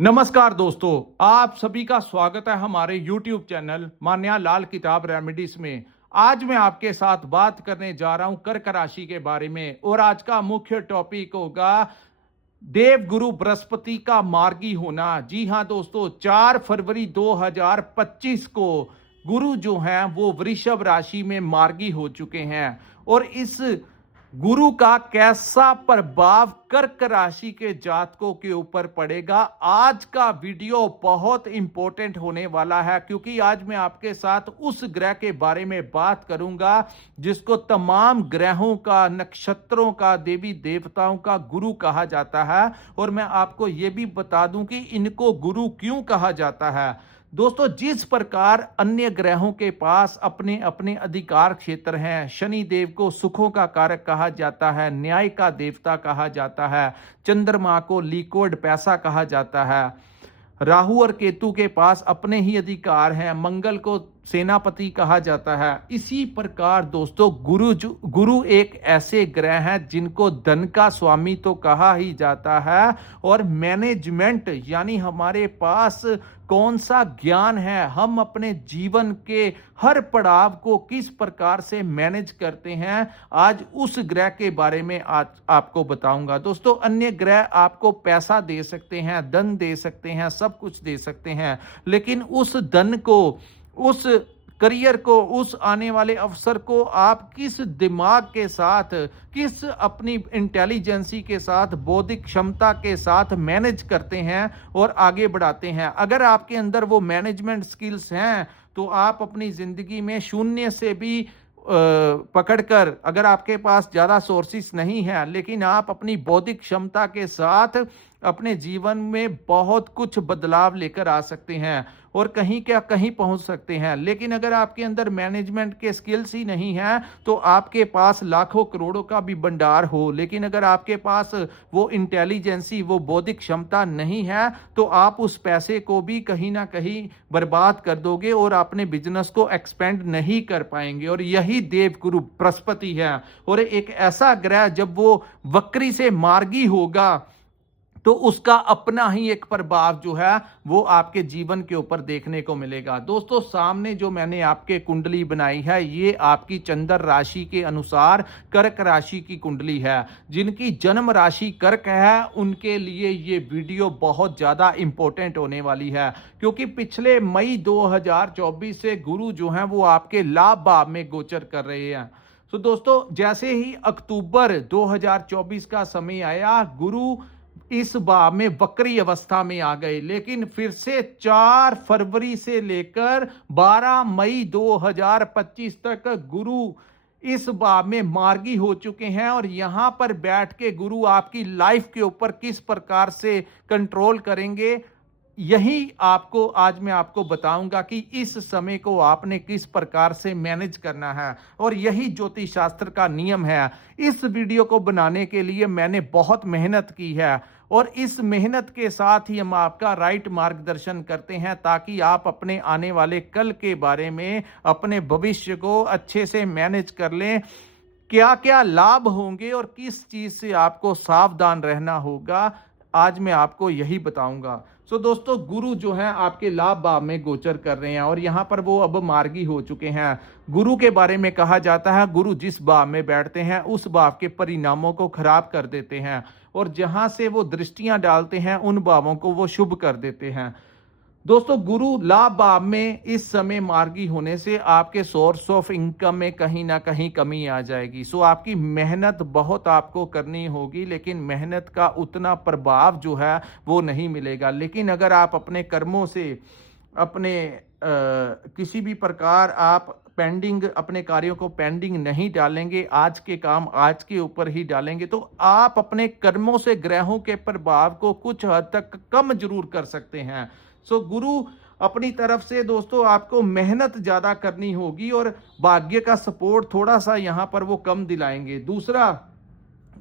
नमस्कार दोस्तों, आप सभी का स्वागत है हमारे YouTube चैनल मान्या लाल किताब रेमेडीज में। आज मैं आपके साथ बात करने जा रहा हूं कर्क राशि के बारे में और आज का मुख्य टॉपिक होगा देव गुरु बृहस्पति का मार्गी होना। जी हां दोस्तों, 4 फरवरी 2025 को गुरु जो हैं वो वृषभ राशि में मार्गी हो चुके हैं और इस गुरु का कैसा प्रभाव कर्क राशि के जातकों के ऊपर पड़ेगा, आज का वीडियो बहुत इंपॉर्टेंट होने वाला है क्योंकि आज मैं आपके साथ उस ग्रह के बारे में बात करूंगा जिसको तमाम ग्रहों का, नक्षत्रों का, देवी देवताओं का गुरु कहा जाता है। और मैं आपको यह भी बता दूं कि इनको गुरु क्यों कहा जाता है। दोस्तों, जिस प्रकार अन्य ग्रहों के पास अपने अपने अधिकार क्षेत्र हैं, शनि देव को सुखों का कारक कहा जाता है, न्याय का देवता कहा जाता है, चंद्रमा को लिक्विड पैसा कहा जाता है, राहु और केतु के पास अपने ही अधिकार हैं, मंगल को सेनापति कहा जाता है। इसी प्रकार दोस्तों गुरु एक ऐसे ग्रह हैं जिनको धन का स्वामी तो कहा ही जाता है और मैनेजमेंट यानी हमारे पास कौन सा ज्ञान है, हम अपने जीवन के हर पड़ाव को किस प्रकार से मैनेज करते हैं, आज उस ग्रह के बारे में आज आपको बताऊंगा। दोस्तों, अन्य ग्रह आपको पैसा दे सकते हैं, धन दे सकते हैं, सब कुछ दे सकते हैं, लेकिन उस धन को, उस करियर को, उस आने वाले अवसर को आप किस दिमाग के साथ, किस अपनी इंटेलिजेंसी के साथ, बौद्धिक क्षमता के साथ मैनेज करते हैं और आगे बढ़ाते हैं। अगर आपके अंदर वो मैनेजमेंट स्किल्स हैं तो आप अपनी जिंदगी में शून्य से भी पकड़कर, अगर आपके पास ज्यादा सोर्सेस नहीं है लेकिन आप अपनी बौद्धिक क्षमता के साथ अपने जीवन में बहुत कुछ बदलाव लेकर आ सकते हैं और कहीं क्या कहीं पहुंच सकते हैं। लेकिन अगर आपके अंदर मैनेजमेंट के स्किल्स ही नहीं है तो आपके पास लाखों करोड़ों का भी भंडार हो, लेकिन अगर आपके पास वो इंटेलिजेंसी, वो बौद्धिक क्षमता नहीं है तो आप उस पैसे को भी कहीं ना कहीं बर्बाद कर दोगे और अपने बिजनेस को एक्सपेंड नहीं कर पाएंगे। और यही देव गुरु बृहस्पति है और एक ऐसा ग्रह जब वो वक्री से मार्गी होगा तो उसका अपना ही एक प्रभाव जो है वो आपके जीवन के ऊपर देखने को मिलेगा। दोस्तों, सामने जो मैंने आपके कुंडली बनाई है ये आपकी चंद्र राशि के अनुसार कर्क राशि की कुंडली है। जिनकी जन्म राशि कर्क है उनके लिए ये वीडियो बहुत ज्यादा इंपॉर्टेंट होने वाली है क्योंकि पिछले मई 2024 से गुरु जो है वो आपके लाभ भाव में गोचर कर रहे हैं। तो दोस्तों, जैसे ही अक्टूबर 2024 का समय आया, गुरु इस भाव में वक्री अवस्था में आ गए, लेकिन फिर से 4 फरवरी से लेकर 12 मई 2025 तक गुरु इस भाव में मार्गी हो चुके हैं और यहां पर बैठ के गुरु आपकी लाइफ के ऊपर किस प्रकार से कंट्रोल करेंगे, यही आपको आज मैं आपको बताऊंगा कि इस समय को आपने किस प्रकार से मैनेज करना है और यही ज्योतिष शास्त्र का नियम है। इस वीडियो को बनाने के लिए मैंने बहुत मेहनत की है और इस मेहनत के साथ ही हम आपका राइट मार्गदर्शन करते हैं ताकि आप अपने आने वाले कल के बारे में, अपने भविष्य को अच्छे से मैनेज कर लें। क्या क्या लाभ होंगे और किस चीज से आपको सावधान रहना होगा, आज मैं आपको यही बताऊंगा। दोस्तों, गुरु जो है आपके लाभ भाव में गोचर कर रहे हैं और यहां पर वो अब मार्गी हो चुके हैं। गुरु के बारे में कहा जाता है गुरु जिस भाव में बैठते हैं उस भाव के परिणामों को खराब कर देते हैं और जहां से वो दृष्टियां डालते हैं उन भावों को वो शुभ कर देते हैं। दोस्तों, गुरु लाभ भाव में इस समय मार्गी होने से आपके सोर्स ऑफ इनकम में कहीं ना कहीं कमी आ जाएगी। आपकी मेहनत बहुत आपको करनी होगी लेकिन मेहनत का उतना प्रभाव जो है वो नहीं मिलेगा। लेकिन अगर आप अपने कर्मों से, अपने किसी भी प्रकार आप पेंडिंग, अपने कार्यों को पेंडिंग नहीं डालेंगे, आज के काम आज के ऊपर ही डालेंगे, तो आप अपने कर्मों से ग्रहों के प्रभाव को कुछ हद तक कम जरूर कर सकते हैं। गुरु अपनी तरफ से दोस्तों आपको मेहनत ज्यादा करनी होगी और भाग्य का सपोर्ट थोड़ा सा यहां पर वो कम दिलाएंगे। दूसरा,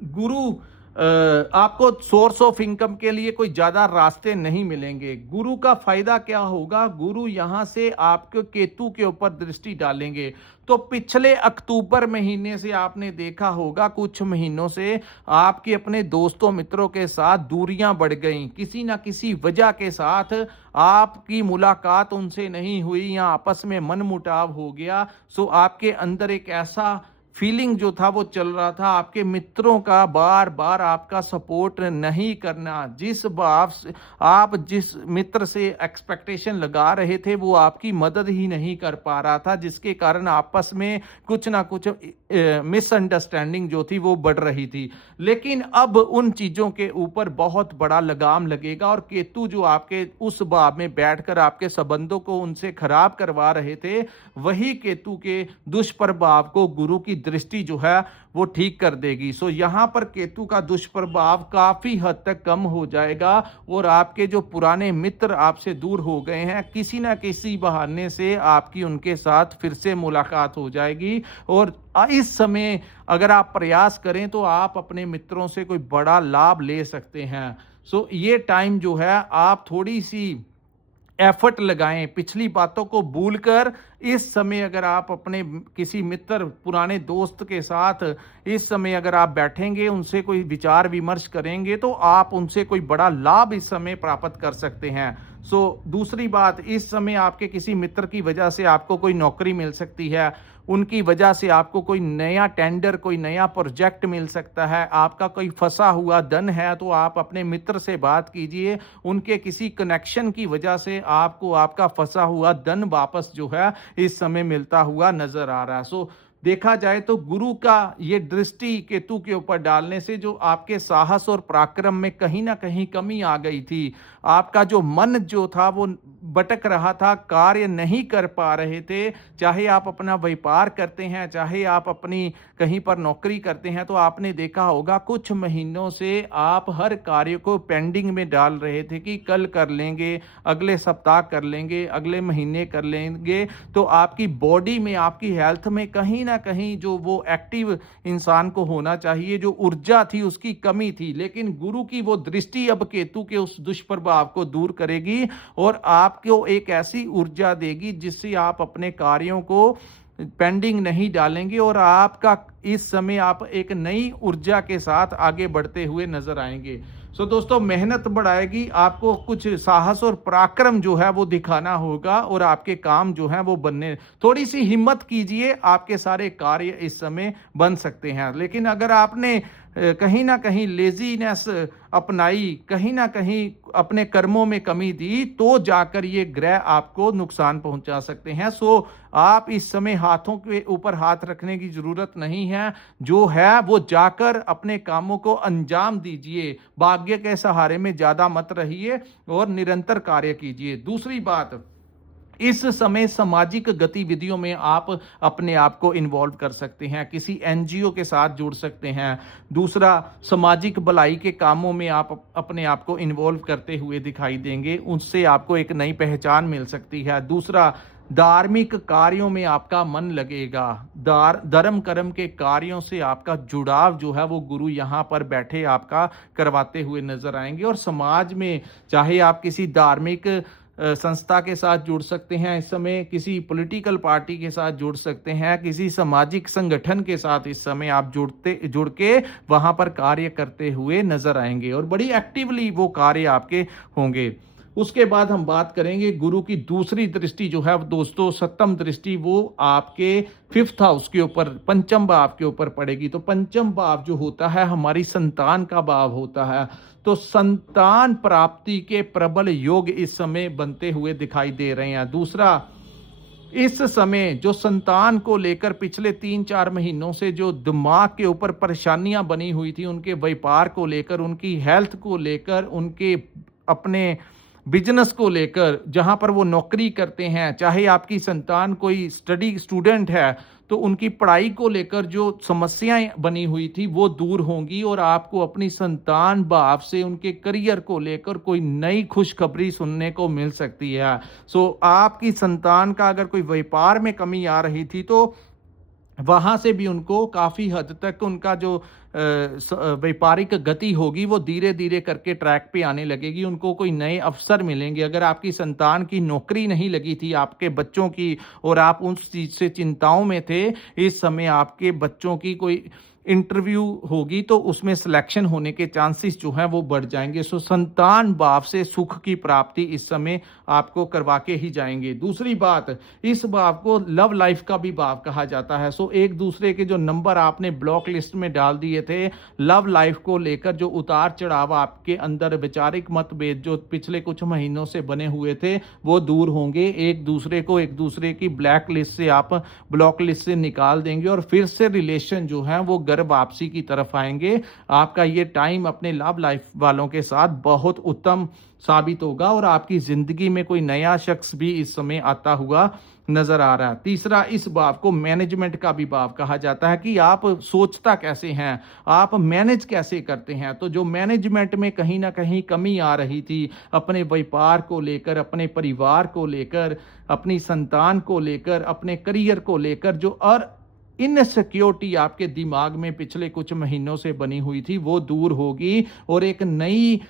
गुरु आपको सोर्स ऑफ इनकम के लिए कोई ज्यादा रास्ते नहीं मिलेंगे। गुरु का फायदा क्या होगा, गुरु यहां से आपके केतु के ऊपर दृष्टि डालेंगे तो पिछले अक्टूबर महीने से आपने देखा होगा, कुछ महीनों से आपके अपने दोस्तों मित्रों के साथ दूरियां बढ़ गई, किसी ना किसी वजह के साथ आपकी मुलाकात उनसे नहीं हुई या आपस में मनमुटाव हो गया। सो आपके अंदर एक ऐसा फीलिंग जो था वो चल रहा था, आपके मित्रों का बार बार आपका सपोर्ट नहीं करना, जिस भाव से आप जिस मित्र से एक्सपेक्टेशन लगा रहे थे वो आपकी मदद ही नहीं कर पा रहा था, जिसके कारण आपस में कुछ ना कुछ मिसअंडरस्टैंडिंग जो थी वो बढ़ रही थी। लेकिन अब उन चीज़ों के ऊपर बहुत बड़ा लगाम लगेगा और केतु जो आपके उस भाव में बैठकर आपके संबंधों को उनसे खराब करवा रहे थे, वही केतु के दुष्प्रभाव को गुरु की दृष्टि जो है वो ठीक कर देगी। सो यहाँ पर केतु का दुष्प्रभाव काफी हद तक कम हो जाएगा और आपके जो पुराने मित्र आपसे दूर हो गए हैं, किसी ना किसी बहाने से आपकी उनके साथ फिर से मुलाकात हो जाएगी। और इस समय अगर आप प्रयास करें तो आप अपने मित्रों से कोई बड़ा लाभ ले सकते हैं। सो ये टाइम जो है आप थोड़ी सी एफर्ट लगाएं, पिछली बातों को भूलकर इस समय अगर आप अपने किसी मित्र पुराने दोस्त के साथ इस समय अगर आप बैठेंगे, उनसे कोई विचार विमर्श करेंगे तो आप उनसे कोई बड़ा लाभ इस समय प्राप्त कर सकते हैं। दूसरी बात, इस समय आपके किसी मित्र की वजह से आपको कोई नौकरी मिल सकती है, उनकी वजह से आपको कोई नया टेंडर, कोई नया प्रोजेक्ट मिल सकता है, आपका कोई फंसा हुआ धन है तो आप अपने मित्र से बात कीजिए, उनके किसी कनेक्शन की वजह से आपको आपका फंसा हुआ धन वापस जो है इस समय मिलता हुआ नजर आ रहा है। देखा जाए तो गुरु का ये दृष्टि केतु के ऊपर डालने से जो आपके साहस और पराक्रम में कहीं ना कहीं कमी आ गई थी, आपका जो मन जो था वो भटक रहा था, कार्य नहीं कर पा रहे थे, चाहे आप अपना व्यापार करते हैं, चाहे आप अपनी कहीं पर नौकरी करते हैं, तो आपने देखा होगा कुछ महीनों से आप हर कार्य को पेंडिंग में डाल रहे थे कि कल कर लेंगे, अगले सप्ताह कर लेंगे, अगले महीने कर लेंगे। तो आपकी बॉडी में, आपकी हेल्थ में कहीं ना कहीं जो वो एक्टिव इंसान को होना चाहिए, जो ऊर्जा थी उसकी कमी थी। लेकिन गुरु की वो दृष्टि अब केतु के उस दुष्प्रभाव को दूर करेगी और आपको एक ऐसी ऊर्जा देगी जिससे आप अपने कार्यों को पेंडिंग नहीं डालेंगे और आपका इस समय आप एक नई ऊर्जा के साथ आगे बढ़ते हुए नजर आएंगे। दोस्तों, मेहनत बढ़ाएगी, आपको कुछ साहस और पराक्रम जो है वो दिखाना होगा और आपके काम जो है वो बनने, थोड़ी सी हिम्मत कीजिए, आपके सारे कार्य इस समय बन सकते हैं। लेकिन अगर आपने कहीं ना कहीं लेजीनेस अपनाई, कहीं ना कहीं अपने कर्मों में कमी दी, तो जाकर ये ग्रह आपको नुकसान पहुंचा सकते हैं। आप इस समय हाथों के ऊपर हाथ रखने की जरूरत नहीं है, जो है वो जाकर अपने कामों को अंजाम दीजिए, भाग्य के सहारे में ज्यादा मत रहिए और निरंतर कार्य कीजिए। दूसरी बात, इस समय सामाजिक गतिविधियों में आप अपने आप को इन्वॉल्व कर सकते हैं, किसी एनजीओ के साथ जुड़ सकते हैं। दूसरा, सामाजिक भलाई के कामों में आप अपने आप को इन्वॉल्व करते हुए दिखाई देंगे, उससे आपको एक नई पहचान मिल सकती है। दूसरा, धार्मिक कार्यों में आपका मन लगेगा, धर्म कर्म के कार्यों से आपका जुड़ाव जो है वो गुरु यहाँ पर बैठे आपका करवाते हुए नजर आएंगे। और समाज में चाहे आप किसी धार्मिक संस्था के साथ जुड़ सकते हैं, इस समय किसी पॉलिटिकल पार्टी के साथ जुड़ सकते हैं, किसी सामाजिक संगठन के साथ इस समय आप जुड़ के वहां पर कार्य करते हुए नजर आएंगे और बड़ी एक्टिवली वो कार्य आपके होंगे। उसके बाद हम बात करेंगे गुरु की दूसरी दृष्टि जो है दोस्तों, सप्तम दृष्टि, वो आपके 5th हाउस के ऊपर, पंचम भाव के ऊपर पड़ेगी। तो पंचम भाव जो होता है हमारी संतान का भाव होता है, तो संतान प्राप्ति के प्रबल योग इस समय बनते हुए दिखाई दे रहे हैं। दूसरा, इस समय जो संतान को लेकर पिछले 3-4 महीनों से जो दिमाग के ऊपर परेशानियां बनी हुई थी, उनके व्यापार को लेकर, उनकी हेल्थ को लेकर, उनके अपने बिजनेस को लेकर, जहां पर वो नौकरी करते हैं, चाहे आपकी संतान कोई स्टूडेंट है तो उनकी पढ़ाई को लेकर जो समस्याएं बनी हुई थी वो दूर होंगी और आपको अपनी संतान भाव से उनके करियर को लेकर कोई नई खुशखबरी सुनने को मिल सकती है। आपकी संतान का अगर कोई व्यापार में कमी आ रही थी तो वहाँ से भी उनको काफ़ी हद तक उनका जो व्यापारिक गति होगी वो धीरे-धीरे करके ट्रैक पे आने लगेगी, उनको कोई नए अवसर मिलेंगे। अगर आपकी संतान की नौकरी नहीं लगी थी, आपके बच्चों की, और आप उस चीज़ से चिंताओं में थे, इस समय आपके बच्चों की कोई इंटरव्यू होगी तो उसमें सिलेक्शन होने के चांसेस जो हैं वो बढ़ जाएँगे। सो संतान भाव से सुख की प्राप्ति इस समय आपको करवा के ही जाएँगे। दूसरी बात, इस भाव को लव लाइफ का भी भाव कहा जाता है। सो एक दूसरे के जो नंबर आपने ब्लॉक लिस्ट में डाल दिए थे, लव लाइफ को लेकर जो उतार-चढ़ाव आपके अंदर वैचारिक मतभेद जो पिछले कुछ महीनों से बने हुए थे, वो दूर होंगे। एक दूसरे की ब्लैक लिस्ट से आप ब्लॉक लिस्ट से निकाल देंगे और फिर से रिलेशन जो है वो घर वापसी की तरफ आएँगे। आपका ये टाइम अपने लव लाइफ वालों के साथ बहुत उत्तम साबित होगा और आपकी ज़िंदगी में कोई नया शख्स भी इस समय आता हुआ नज़र आ रहा है। तीसरा, इस भाव को मैनेजमेंट का भी भाव कहा जाता है कि आप सोचता कैसे हैं, आप मैनेज कैसे करते हैं। तो जो मैनेजमेंट में कहीं न कहीं कमी आ रही थी, अपने व्यापार को लेकर, अपने परिवार को लेकर, अपनी संतान को लेकर, अपने करियर को लेकर, जो और इनसिक्योरिटी आपके दिमाग में पिछले कुछ महीनों से बनी हुई थी, वो दूर होगी और एक नई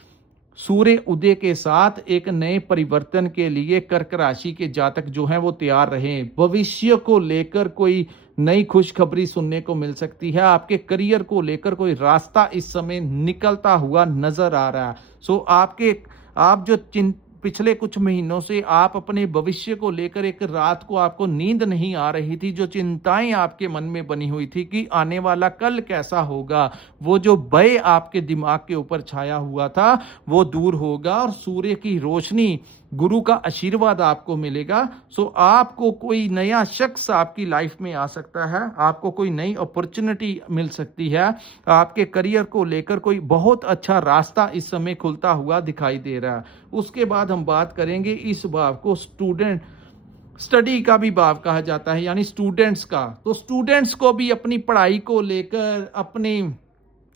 सूर्य उदय के साथ एक नए परिवर्तन के लिए कर्क राशि के जातक जो हैं वो तैयार रहें। भविष्य को लेकर कोई नई खुशखबरी सुनने को मिल सकती है। आपके करियर को लेकर कोई रास्ता इस समय निकलता हुआ नज़र आ रहा है। सो आप जो पिछले कुछ महीनों से आप अपने भविष्य को लेकर, एक रात को आपको नींद नहीं आ रही थी, जो चिंताएं आपके मन में बनी हुई थी कि आने वाला कल कैसा होगा, वो जो भय आपके दिमाग के ऊपर छाया हुआ था वो दूर होगा और सूर्य की रोशनी, गुरु का आशीर्वाद आपको मिलेगा। सो आपको कोई नया शख्स आपकी लाइफ में आ सकता है, आपको कोई नई अपॉर्चुनिटी मिल सकती है, आपके करियर को लेकर कोई बहुत अच्छा रास्ता इस समय खुलता हुआ दिखाई दे रहा है। उसके बाद हम बात करेंगे, इस भाव को स्टडी का भी भाव कहा जाता है, यानी स्टूडेंट्स का। तो स्टूडेंट्स को भी अपनी पढ़ाई को लेकर, अपनी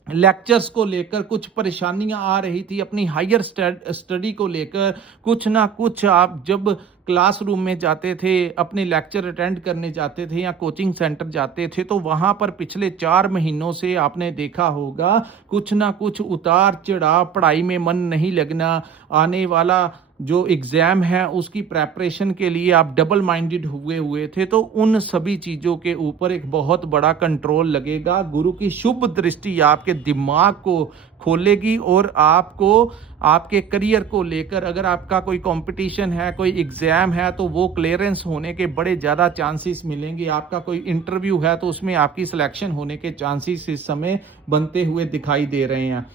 लेक्चर्स को लेकर कुछ परेशानियां आ रही थी, अपनी हायर स्टडी को लेकर कुछ ना कुछ। आप जब क्लासरूम में जाते थे, अपने लेक्चर अटेंड करने जाते थे या कोचिंग सेंटर जाते थे, तो वहाँ पर पिछले 4 महीनों से आपने देखा होगा कुछ ना कुछ उतार चढ़ाव, पढ़ाई में मन नहीं लगना, आने वाला जो एग्ज़ाम है उसकी प्रेपरेशन के लिए आप डबल माइंडेड हुए थे। तो उन सभी चीज़ों के ऊपर एक बहुत बड़ा कंट्रोल लगेगा। गुरु की शुभ दृष्टि आपके दिमाग को खोलेगी और आपको आपके करियर को लेकर, अगर आपका कोई कंपटीशन है, कोई एग्ज़ाम है, तो वो क्लियरेंस होने के बड़े ज़्यादा चांसेस मिलेंगे। आपका कोई इंटरव्यू है तो उसमें आपकी सिलेक्शन होने के चांसेस इस समय बनते हुए दिखाई दे रहे हैं।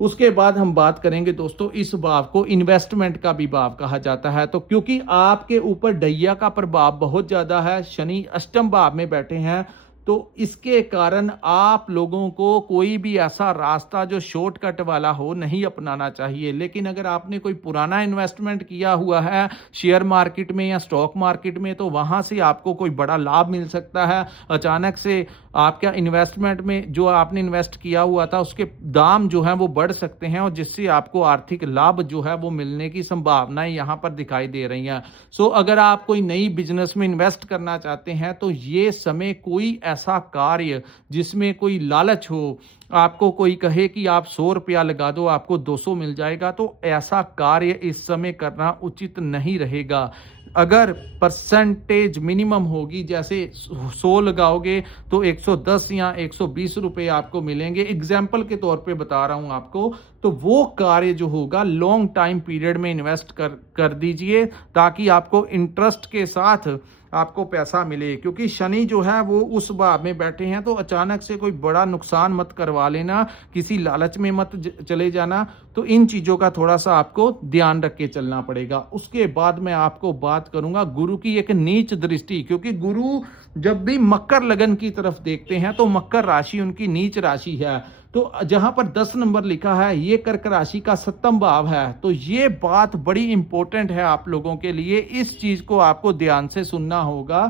उसके बाद हम बात करेंगे दोस्तों, इस भाव को इन्वेस्टमेंट का भी भाव कहा जाता है। तो क्योंकि आपके ऊपर ढैया का प्रभाव बहुत ज़्यादा है, शनि अष्टम भाव में बैठे हैं, तो इसके कारण आप लोगों को कोई भी ऐसा रास्ता जो शॉर्टकट वाला हो नहीं अपनाना चाहिए। लेकिन अगर आपने कोई पुराना इन्वेस्टमेंट किया हुआ है शेयर मार्केट में या स्टॉक मार्केट में, तो वहाँ से आपको कोई बड़ा लाभ मिल सकता है। अचानक से आपका इन्वेस्टमेंट में जो आपने इन्वेस्ट किया हुआ था उसके दाम जो हैं वो बढ़ सकते हैं और जिससे आपको आर्थिक लाभ जो है वो मिलने की संभावनाएं यहाँ पर दिखाई दे रही हैं। सो अगर आप कोई नई बिजनेस में इन्वेस्ट करना चाहते हैं तो ये समय कोई ऐसा कार्य जिसमें कोई लालच हो, आपको कोई कहे कि आप 100 रुपया लगा दो आपको 200 मिल जाएगा, तो ऐसा कार्य इस समय करना उचित नहीं रहेगा। अगर परसेंटेज मिनिमम होगी, जैसे 100 लगाओगे तो 110 या 120 रुपए आपको मिलेंगे, एग्जाम्पल के तौर पे बता रहा हूं आपको, तो वो कार्य जो होगा लॉन्ग टाइम पीरियड में इन्वेस्ट कर दीजिए ताकि आपको इंटरेस्ट के साथ आपको पैसा मिले। क्योंकि शनि जो है वो उस भाव में बैठे हैं, तो अचानक से कोई बड़ा नुकसान मत करवा लेना, किसी लालच में मत चले जाना। तो इन चीज़ों का थोड़ा सा आपको ध्यान रख के चलना पड़ेगा। उसके बाद मैं आपको बात करूंगा गुरु की एक नीच दृष्टि, क्योंकि गुरु जब भी मकर लगन की तरफ देखते हैं तो मकर राशि उनकी नीच राशि है। तो जहां पर 10 नंबर लिखा है ये कर्क राशि का 7वां भाव है। तो ये बात बड़ी इंपॉर्टेंट है आप लोगों के लिए, इस चीज को आपको ध्यान से सुनना होगा,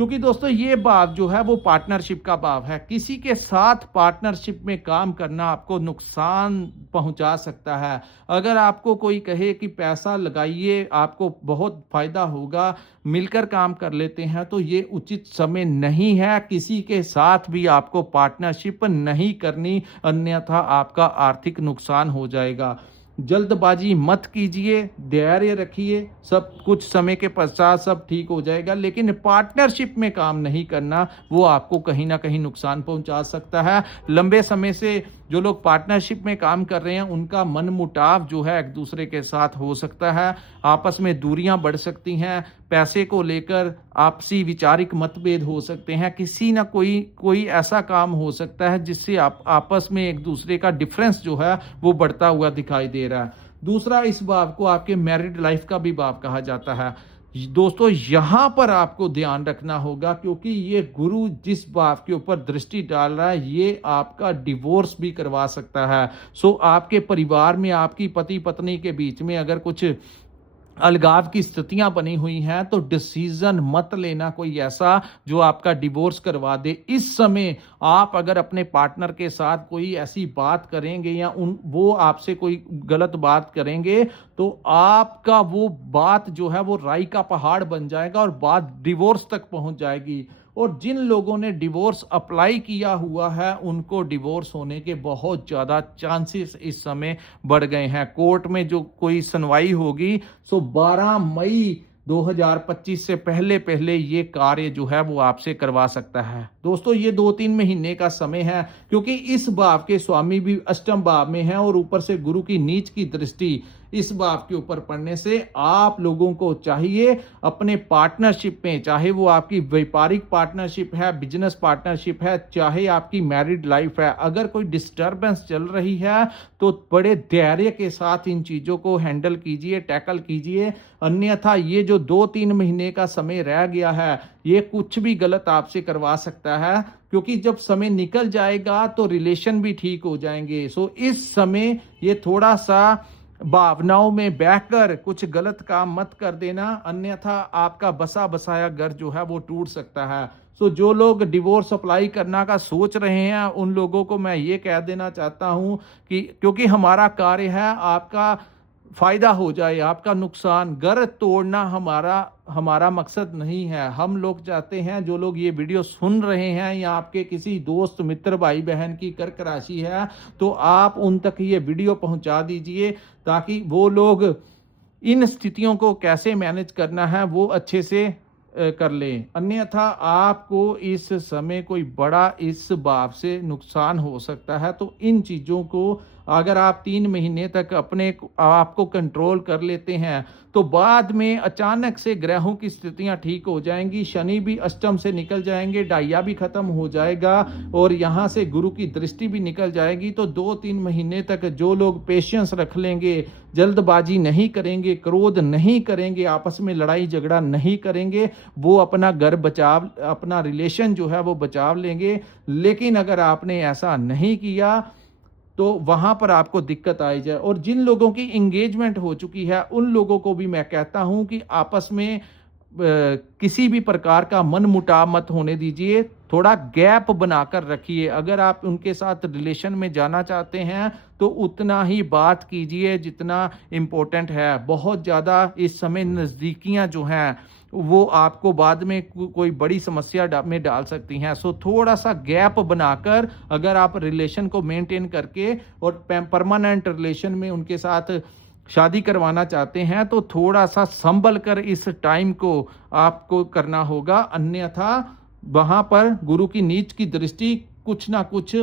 क्योंकि दोस्तों ये भाव जो है वो पार्टनरशिप का भाव है। किसी के साथ पार्टनरशिप में काम करना आपको नुकसान पहुंचा सकता है। अगर आपको कोई कहे कि पैसा लगाइए, आपको बहुत फायदा होगा, मिलकर काम कर लेते हैं, तो ये उचित समय नहीं है। किसी के साथ भी आपको पार्टनरशिप नहीं करनी, अन्यथा आपका आर्थिक नुकसान हो जाएगा। जल्दबाजी मत कीजिए, धैर्य रखिए, सब कुछ समय के पश्चात सब ठीक हो जाएगा। लेकिन पार्टनरशिप में काम नहीं करना, वो आपको कहीं ना कहीं नुकसान पहुंचा सकता है। लंबे समय से जो लोग पार्टनरशिप में काम कर रहे हैं, उनका मनमुटाव जो है एक दूसरे के साथ हो सकता है, आपस में दूरियां बढ़ सकती हैं, पैसे को लेकर आपसी विचारिक मतभेद हो सकते हैं, किसी ना कोई ऐसा काम हो सकता है जिससे आप आपस में एक दूसरे का डिफरेंस जो है वो बढ़ता हुआ दिखाई दे रहा है। दूसरा, इस भाव को आपके मैरिड लाइफ का भी भाव कहा जाता है। दोस्तों यहां पर आपको ध्यान रखना होगा, क्योंकि ये गुरु जिस भाव के ऊपर दृष्टि डाल रहा है, ये आपका डिवोर्स भी करवा सकता है। सो आपके परिवार में, आपकी पति पत्नी के बीच में अगर कुछ अलगाव की स्थितियां बनी हुई हैं, तो डिसीजन मत लेना कोई ऐसा जो आपका डिवोर्स करवा दे। इस समय आप अगर अपने पार्टनर के साथ कोई ऐसी बात करेंगे या वो आपसे कोई गलत बात करेंगे, तो आपका वो बात जो है वो राई का पहाड़ बन जाएगा और बात डिवोर्स तक पहुंच जाएगी। और जिन लोगों ने डिवोर्स अप्लाई किया हुआ है, उनको डिवोर्स होने के बहुत ज़्यादा चांसेस इस समय बढ़ गए हैं। कोर्ट में जो कोई सुनवाई होगी, सो 12 मई 2025 से पहले पहले ये कार्य जो है वो आपसे करवा सकता है। दोस्तों ये 2-3 महीने का समय है, क्योंकि इस भाव के स्वामी भी अष्टम भाव में है और ऊपर से गुरु की नीच की दृष्टि इस भाव के ऊपर पड़ने से आप लोगों को चाहिए अपने पार्टनरशिप में, चाहे वो आपकी व्यापारिक पार्टनरशिप है, बिजनेस पार्टनरशिप है, चाहे आपकी मैरिड लाइफ है, अगर कोई डिस्टर्बेंस चल रही है तो बड़े धैर्य के साथ इन चीज़ों को हैंडल कीजिए, टैकल कीजिए। अन्यथा ये जो 2-3 महीने का समय रह गया है, ये कुछ भी गलत आपसे करवा सकता है, क्योंकि जब समय निकल जाएगा तो रिलेशन भी ठीक हो जाएंगे। सो इस समय ये थोड़ा सा भावनाओं में बहकर कुछ गलत काम मत कर देना, अन्यथा आपका बसा बसाया घर जो है वो टूट सकता है। सो जो लोग डिवोर्स अप्लाई करना का सोच रहे हैं, उन लोगों को मैं ये कह देना चाहता हूं कि क्योंकि हमारा कार्य है आपका फायदा हो जाए, आपका नुकसान, घर तोड़ना हमारा मकसद नहीं है। हम लोग चाहते हैं, जो लोग ये वीडियो सुन रहे हैं या आपके किसी दोस्त मित्र भाई बहन की कर्क राशि है, तो आप उन तक ये वीडियो पहुंचा दीजिए, ताकि वो लोग इन स्थितियों को कैसे मैनेज करना है वो अच्छे से कर लें। अन्यथा आपको इस समय कोई बड़ा इस भाव से नुकसान हो सकता है। तो इन चीज़ों को अगर आप 3 महीने तक अपने आपको कंट्रोल कर लेते हैं, तो बाद में अचानक से ग्रहों की स्थितियां ठीक हो जाएंगी, शनि भी अष्टम से निकल जाएंगे, डाइया भी खत्म हो जाएगा और यहाँ से गुरु की दृष्टि भी निकल जाएगी। तो 2-3 महीने तक जो लोग पेशेंस रख लेंगे, जल्दबाजी नहीं करेंगे, क्रोध नहीं करेंगे, आपस में लड़ाई झगड़ा नहीं करेंगे, वो अपना घर बचाव, अपना रिलेशन जो है वो बचाव लेंगे। लेकिन अगर आपने ऐसा नहीं किया तो वहां पर आपको दिक्कत आई जाए। और जिन लोगों की एंगेजमेंट हो चुकी है, उन लोगों को भी मैं कहता हूं कि आपस में किसी भी प्रकार का मनमुटाव मत होने दीजिए, थोड़ा गैप बनाकर रखिए। अगर आप उनके साथ रिलेशन में जाना चाहते हैं तो उतना ही बात कीजिए जितना इम्पोर्टेंट है। बहुत ज़्यादा इस समय नज़दीकियां जो हैं वो आपको बाद में कोई बड़ी समस्या में डाल सकती हैं। सो थोड़ा सा गैप बनाकर अगर आप रिलेशन को मेंटेन करके और परमानेंट रिलेशन में उनके साथ शादी करवाना चाहते हैं, तो थोड़ा सा संभल कर इस टाइम को आपको करना होगा, अन्यथा वहां पर गुरु की नीच की दृष्टि कुछ ना कुछ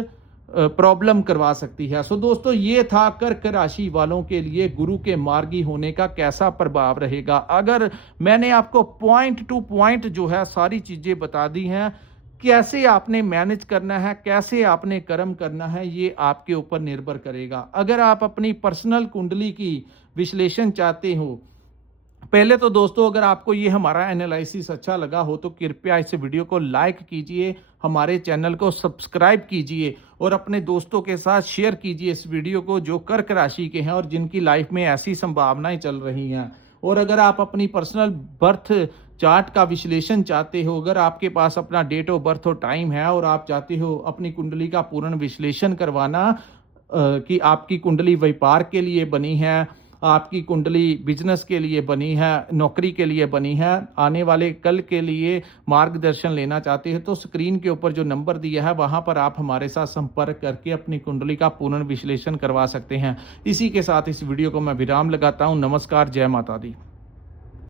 प्रॉब्लम करवा सकती है। सो दोस्तों ये था कर्क राशि वालों के लिए गुरु के मार्गी होने का कैसा प्रभाव रहेगा। अगर मैंने आपको पॉइंट टू पॉइंट जो है सारी चीजें बता दी हैं, कैसे आपने मैनेज करना है, कैसे आपने कर्म करना है, ये आपके ऊपर निर्भर करेगा। अगर आप अपनी पर्सनल कुंडली की विश्लेषण चाहते हो, पहले तो दोस्तों अगर आपको ये हमारा एनालिसिस अच्छा लगा हो तो कृपया इस वीडियो को लाइक कीजिए, हमारे चैनल को सब्सक्राइब कीजिए और अपने दोस्तों के साथ शेयर कीजिए इस वीडियो को, जो कर्क राशि के हैं और जिनकी लाइफ में ऐसी संभावनाएं चल रही हैं। और अगर आप अपनी पर्सनल बर्थ चार्ट का विश्लेषण चाहते हो, अगर आपके पास अपना डेट ऑफ बर्थ और टाइम है और आप चाहते हो अपनी कुंडली का पूर्ण विश्लेषण करवाना कि आपकी कुंडली व्यापार के लिए बनी है, आपकी कुंडली बिजनेस के लिए बनी है, नौकरी के लिए बनी है, आने वाले कल के लिए मार्गदर्शन लेना चाहते हैं, तो स्क्रीन के ऊपर जो नंबर दिया है वहां पर आप हमारे साथ संपर्क करके अपनी कुंडली का पूर्ण विश्लेषण करवा सकते हैं। इसी के साथ इस वीडियो को मैं विराम लगाता हूं। नमस्कार, जय माता दी।